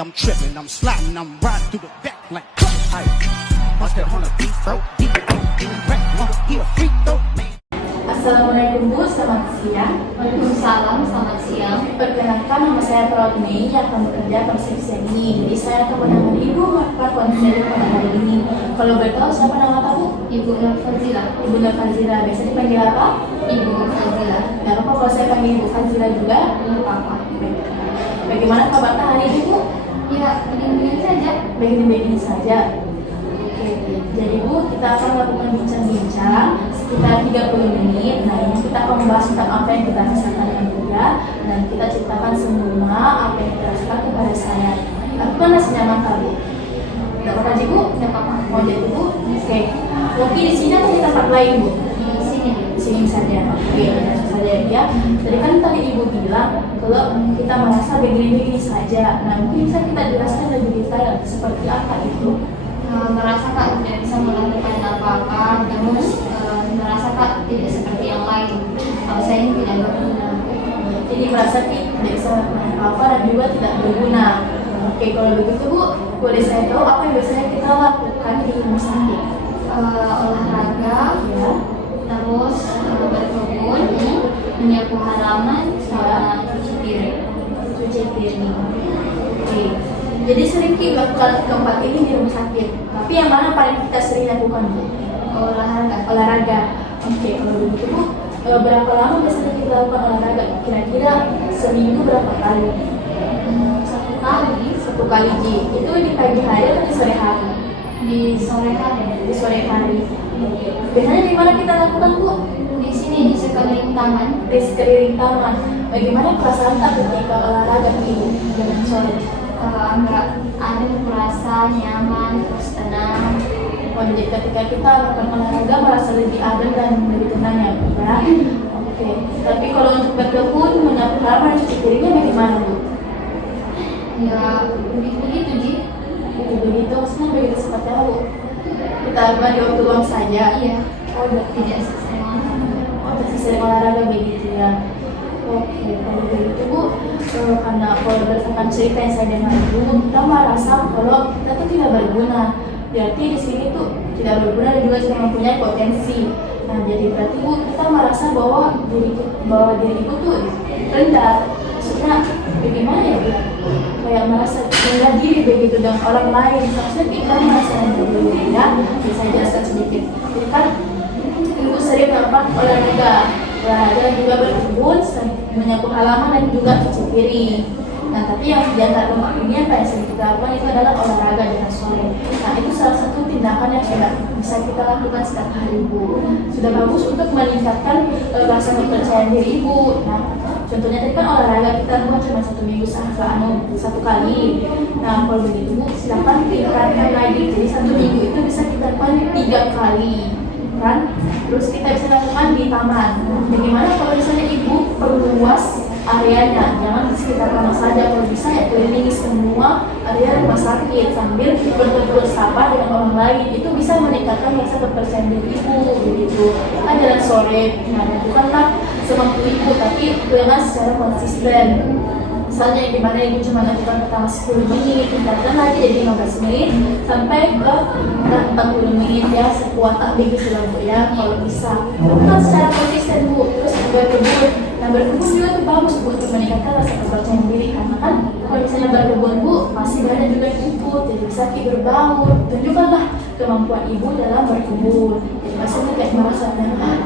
I'm tripping, I'm sliding, I'm riding through the back like I bust that on a beat, throw, deep, rap, he a freak, though, man. Assalamualaikum Bu, selamat siang. Waalaikumsalam, selamat siang. Perkenalkan, nama saya Praudni yang akan bekerja pada shift siang ini. Jadi saya akan menemani Ibu melakukan konseling pada hari ini. Kalau boleh tahu siapa nama kamu? Ibu Nur Fazila. Ibu Nur Fazila. Biasa dipanggil apa? Ibu Nur Fazila. Gak apa-apa kalau saya panggil Ibu Fazila juga? Nggak apa-apa. Bagaimana kabar hari ini Bu? Ya, begini saja. Begini-begini saja. Oke, jadi Bu, kita akan melakukan bincang-bincang sekitar 30 menit. Nah, ini kita akan membahas tentang apa yang kita rasakan dengan Buya, dan kita ceritakan semua apa yang kita rasakan kepada saya. Lakukanlah senyaman kali. Tidak apa-apa Bu? Nggak apa-apa. Mau jadi Bu? Oke. Mungkin di sini atau di tempat lain Bu? Di sini. Di sini saja. Oke, langsung saja ya. Jadi kan tadi Ibu bilang kalau kita merasa begini-begini saja. Nah, mungkin bisa kita jelaskan lebih detail seperti apa itu? Merasa Kak tidak bisa melakukan apa-apa, terus merasa Kak tidak seperti yang lain. Kalau saya ini tidak berguna. Jadi merasa tidak bisa melakukan apa dan juga tidak berguna. Oke, kalau begitu Bu, boleh saya tahu apa yang biasanya kita lakukan di rumah sakit? Olahraga, Ya, terus berkebun, menyapu halaman, sama cuci piring. cuci piring. Oke, jadi sering kita lakukan keempat ini di rumah sakit. Tapi yang mana paling kita sering lakukan Bu? Olahraga. Oke, kalau begitu Bu, berapa lama biasanya kita lakukan olahraga? Kira-kira seminggu berapa kali? Satu kali Ji. Itu di pagi hari atau di sore hari? Di sore hari. Di sore hari. Biasanya di mana kita lakukan Bu? Di sini di sekeliling taman. Di sekeliling taman. Bagaimana perasaan tak ketika olahraga ini dengan sore? Enggak ada merasa nyaman, terus tenang. Oh, jadi ketika kita melakukan olahraga merasa lebih adem dan lebih tenang ya Bu ya? Oke. Tapi kalau untuk berkebun, menyapu halaman, cuci piringnya bagaimana Bu? Ya begitu Ji. Begitu, maksudnya begitu seperti apa Bu? Kita lakukan di waktu luang saja. Iya. Oh, Tidak sesuai. oh, sering olahraga begitu ya. Oke, kalau begitu Bu, karena kalau berdasarkan cerita yang saya dengar dulu, kita merasa kalau kita tuh tidak berguna. Berarti di sini tuh tidak berguna dan juga tidak mempunyai potensi. Nah, jadi berarti Bu, kita merasa bahwa diri ibu tuh rendah. Maksudnya bagaimana ya Bu? Kayak merasa rendah diri begitu dengan orang lain. Maksudnya kita merasa rendah diri ya. Bisa saya jelaskan sedikit. Jadi kan ibu sering melakukan olahraga dan juga berkebun, menyapu halaman dan juga cuci piring. Nah, tapi yang di antara rumah ini yang paling sering kita lakukan itu adalah olahraga dengan sore. Nah, itu salah satu tindakan yang sudah bisa kita lakukan setiap hari Bu. Sudah bagus untuk meningkatkan rasa kepercayaan diri Ibu. Nah, contohnya tadi kan olahraga kita lakukan cuma satu kali. Nah, kalau begitu Bu, silakan tingkatkan lagi. Jadi satu minggu itu bisa kita lakukan 3 kali. Kan? Terus kita bisa lakukan di taman. Bagaimana kalau misalnya Ibu perluas areanya, jangan di sekitar kamar saja, kalau bisa ya kelilingi semua area rumah sakit sambil bertegur sapa dengan orang lain. Itu bisa meningkatkan rasa kepercayaan diri Ibu begitu. Kan jalan sore, nah bukanlah semampu Ibu, tapi dengan secara konsisten. Misalnya di mana Ibu cuma lakukan pertama 10 menit, tingkatkan lagi jadi 15 menit sampai ke 40 menit ya, sekuat begitu lah Bu ya kalau bisa. Lakukan secara konsisten Bu. Terus berkebun. Nah, berkebun juga itu bagus Bu untuk meningkatkan rasa kepercayaan diri, karena kan kalau misalnya berkebun Bu pasti banyak juga yang ikut, jadi bisa berbaur. Tunjukkanlah kemampuan Ibu dalam berkebun. Jadi maksudnya kayak merasa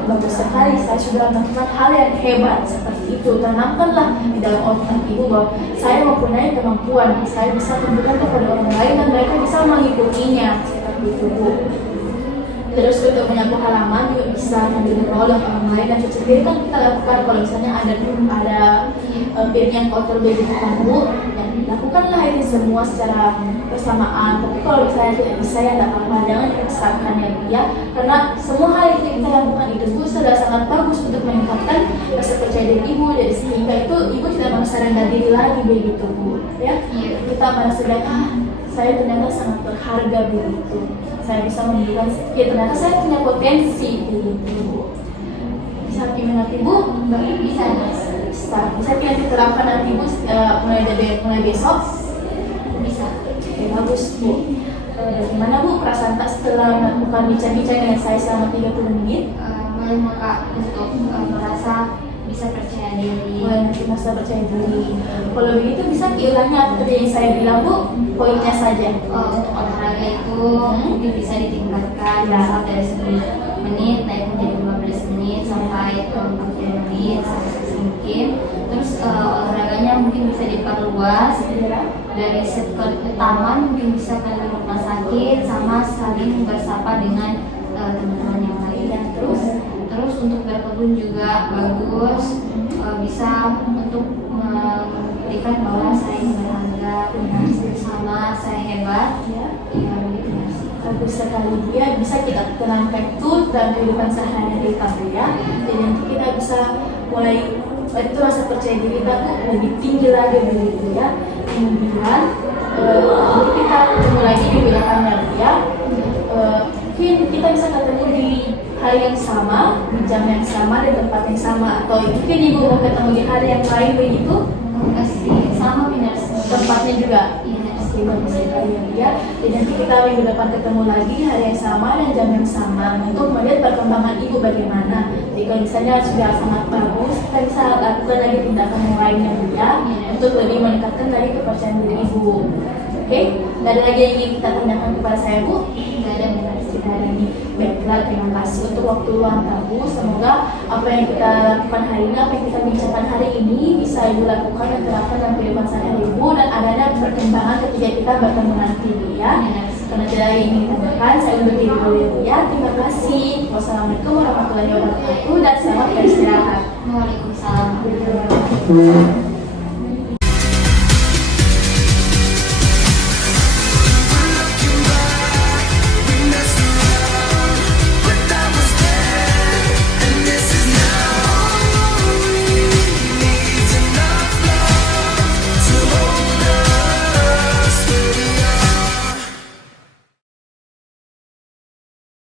bagus sekali, saya sudah melakukan hal yang hebat seperti itu. Tanamkanlah di dalam otak Ibu bahwa saya mempunyai kemampuan, saya bisa tunjukkan kepada orang lain dan mereka bisa mengikutinya seperti itu Bu. Terus untuk menyapu halaman juga bisa sambil menolong orang lain, dan cuci piring kan kita lakukan kalau misalnya ada piring yang kotor begitu kan Bu, dan lakukanlah ini semua secara bersamaan. Tapi kalau misalnya tidak bisa ya tidak apa-apa, jangan dipaksakan ya, karena semua hal yang kita lakukan itu Bu sudah sangat bagus untuk meningkatkan rasa percaya diri Ibu, jadi sehingga itu Ibu tidak merasa rendah diri lagi begitu Bu ya. Kita merasa saya ternyata sangat berharga begitu. Saya bisa menunjukkan, ya ternyata saya punya potensi begitu. Bisa nanti Bu? Bisa kita terapkan nanti Bu mulai besok. bagus Bu. Bagaimana Bu perasaan tak setelah melakukan bincang-bincang dengan saya selama 30 menit? Menerima Kak untuk merasa bisa percaya diri. Nanti masa percaya diri. Kalau begitu bisa diulangi apa tadi yang saya bilang Bu? Poinnya saja. Untuk olahraga itu mungkin bisa ditingkatkan misal dari 10 menit naik menjadi 15 menit sampai 40 menit sebisa mungkin. Terus olahraganya mungkin bisa diperluas dari set ke taman, mungkin bisa ke rumah sakit sama saling bersapa dengan teman-teman yang lain. Terus untuk berkebun juga bagus, bisa untuk membuktikan bahwa saya berharga sama saya hebat. Ya begitu Mas. Bagus sekali dia bisa kita terangkan itu dalam kehidupan sehari-hari kamu ya. Jadi nanti kita bisa mulai itu rasa percaya diri kita tuh lebih tinggi lagi begitu ya. Kemudian nanti kita ketemu lagi di belakangnya ya. Mungkin kita bisa ketemu di hari yang sama, di jam yang sama, di tempat yang sama, atau mungkin Ibu mau ketemu di hari yang lain begitu? Pasti sama benar. Tempatnya juga. Iya. Oke, bagus sekali ya. Jadi nanti kita minggu depan ketemu lagi hari yang sama dan jam yang sama untuk melihat perkembangan Ibu bagaimana. Jadi kalau misalnya sudah sangat bagus, kita bisa lakukan lagi tindakan yang lainnya ya, untuk lebih meningkatkan lagi kepercayaan diri Ibu. Oke, nggak ada lagi yang ingin kita tanyakan kepada saya Bu? Nggak ada benar. Tidak ada nih. Baiklah, terima kasih untuk waktu luang kamu. Semoga apa yang kita lakukan hari ini, apa yang kita bincangkan hari ini bisa Ibu lakukan dan terapkan dalam kehidupan sehari-hari Ibu dan adanya perkembangan ketika kita bertemu nanti Bu ya. Karena tidak ada yang ingin ditambahkan, saya undur diri dulu ya Bu ya. Terima kasih. Wassalamualaikum warahmatullahi wabarakatuh dan selamat beristirahat. Waalaikumsalam.